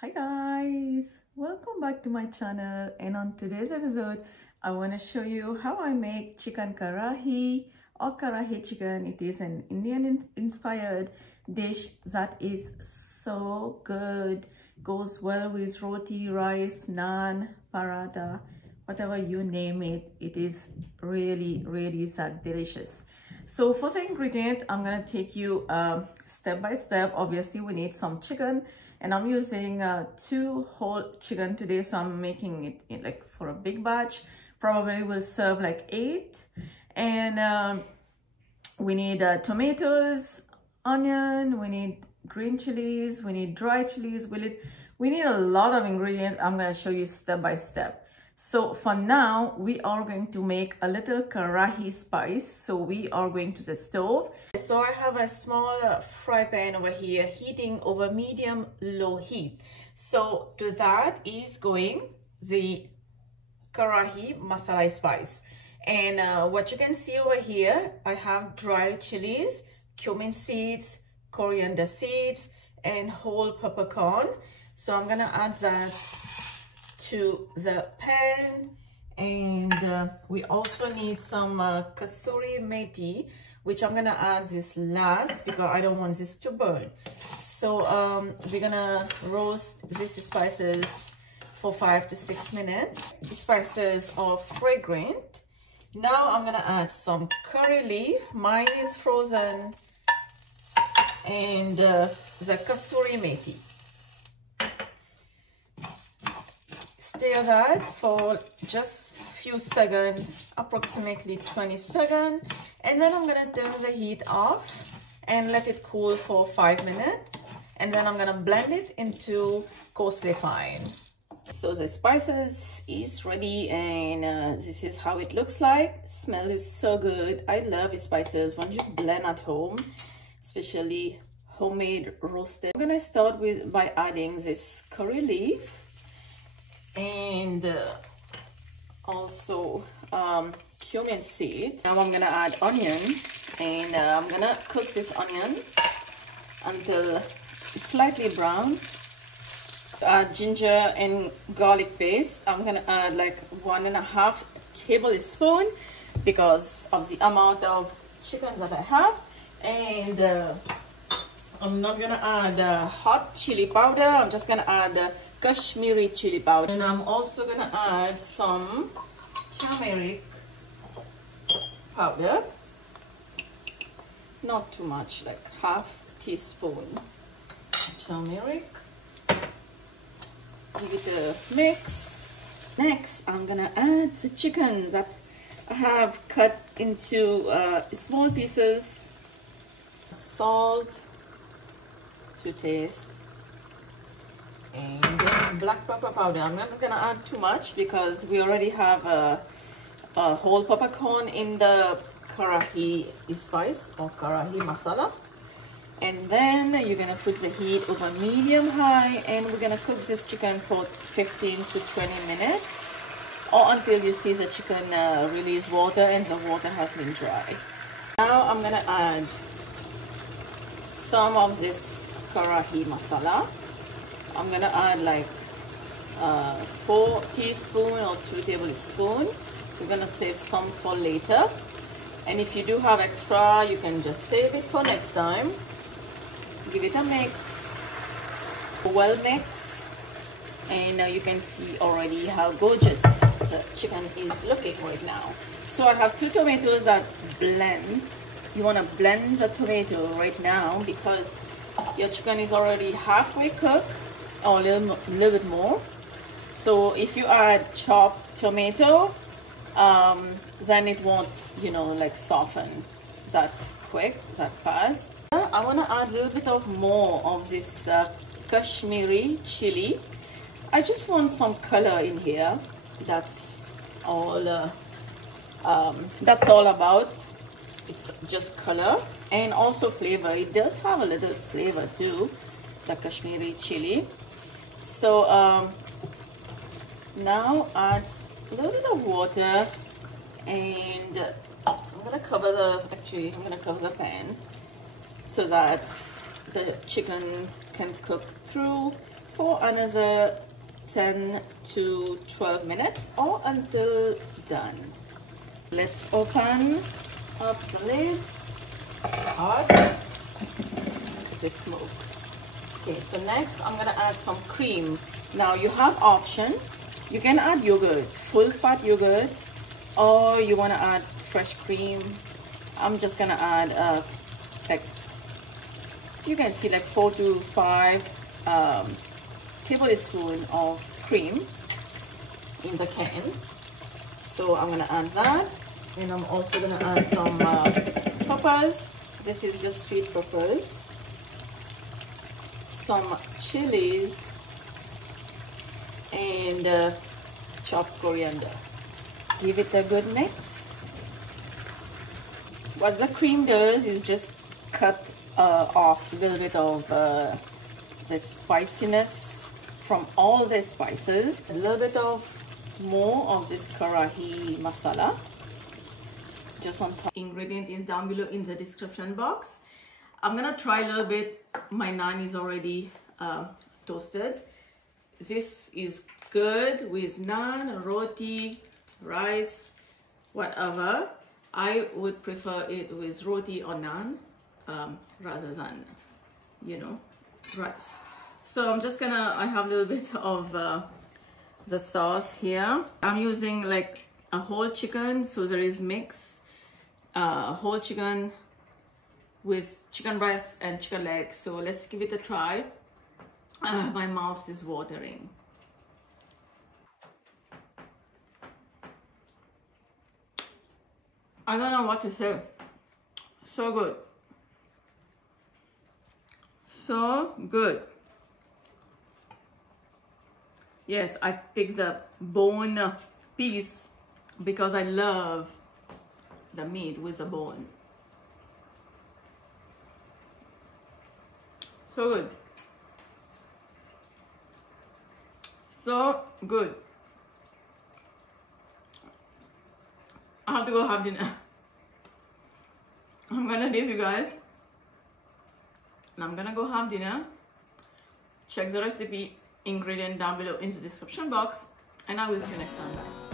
Hi guys, welcome back to my channel, and on today's episode I want to show you how I make chicken karahi or karahi chicken. It is an Indian inspired dish that is so good, goes well with roti, rice, naan, paratha, whatever you name it. It is really that delicious. So for the ingredient, I'm gonna take you step by step. Obviously we need some chicken, and I'm using 2 whole chicken today, so I'm making it like for a big batch. Probably will serve like 8. And we need tomatoes, onion, we need green chilies, we need dry chilies. We need a lot of ingredients. I'm going to show you step by step. So for now, we are going to make a little karahi spice. So we are going to the stove. So I have a small fry pan over here, heating over medium-low heat. So to that is going the karahi masala spice. And what you can see over here, I have dry chilies, cumin seeds, coriander seeds, and whole peppercorn. So I'm gonna add that to the pan. And we also need some kasuri methi, which I'm gonna add this last because I don't want this to burn. So we're gonna roast these spices for 5 to 6 minutes. The spices are fragrant. Now I'm gonna add some curry leaf. Mine is frozen, and the kasuri methi. Stir that for just a few seconds, approximately 20 seconds, and then I'm gonna turn the heat off and let it cool for 5 minutes, and then I'm gonna blend it into coarsely fine. So the spices is ready, and this is how it looks like. Smell is so good. I love spices when you blend at home, especially homemade roasted. I'm gonna start by adding this curry leaf, and also cumin seeds. Now I'm gonna add onion, and I'm gonna cook this onion until it's slightly brown. Ginger and garlic paste. I'm gonna add like 1.5 tablespoons because of the amount of chicken that I have. And I'm not gonna add hot chili powder. I'm just gonna add Kashmiri chili powder, and I'm also gonna add some turmeric powder, not too much, like ½ teaspoon turmeric. Give it a mix. Next, I'm gonna add the chicken that I have cut into small pieces. Salt to taste, and black pepper powder. I'm not gonna add too much because we already have a whole peppercorn in the karahi spice or karahi masala. And then you're gonna put the heat over medium high, and we're gonna cook this chicken for 15 to 20 minutes, or until you see the chicken release water and the water has been dry. Now I'm gonna add some of this karahi masala. I'm gonna add like 4 teaspoons or 2 tablespoons. We're gonna save some for later, and if you do have extra, you can just save it for next time. Give it a mix, well mix, and you can see already how gorgeous the chicken is looking right now. So I have 2 tomatoes that blend. You want to blend the tomato right now because your chicken is already halfway cooked, or a little bit more. So if you add chopped tomato, then it won't, you know, like soften that quick, that fast. I want to add a little bit of more of this Kashmiri chili. I just want some color in here. That's all about. It's just color and also flavor. It does have a little flavor too, the Kashmiri chili. So now add a little bit of water, and I'm gonna cover the pan so that the chicken can cook through for another 10 to 12 minutes or until done. Let's open up the lid. It's hot. It is smooth. Okay, so next I'm gonna add some cream. Now you have option. You can add yogurt, full fat yogurt, or you wanna add fresh cream. I'm just gonna add like, you can see like 4 to 5 tablespoons of cream in the can. So I'm gonna add that, and I'm also gonna add some peppers. This is just sweet peppers, some chilies, and chopped coriander. Give it a good mix. What the cream does is just cut off a little bit of the spiciness from all the spices. A little bit of more of this Karai masala just on top. Ingredient is down below in the description box. I'm gonna try a little bit. My naan is already toasted. This is good with naan, roti, rice, whatever. I would prefer it with roti or naan rather than, you know, rice. So I'm just gonna, I have a little bit of the sauce here. I'm using like a whole chicken, so there is mix whole chicken with chicken breast and chicken leg. So let's give it a try. My mouth is watering. I don't know what to say. So good. So good. Yes, I picked the bone piece because I love the meat with the bone. So good. So good. I have to go have dinner. I'm gonna leave you guys. And I'm gonna go have dinner. Check the recipe ingredient down below in the description box. And I will see you next time. Bye.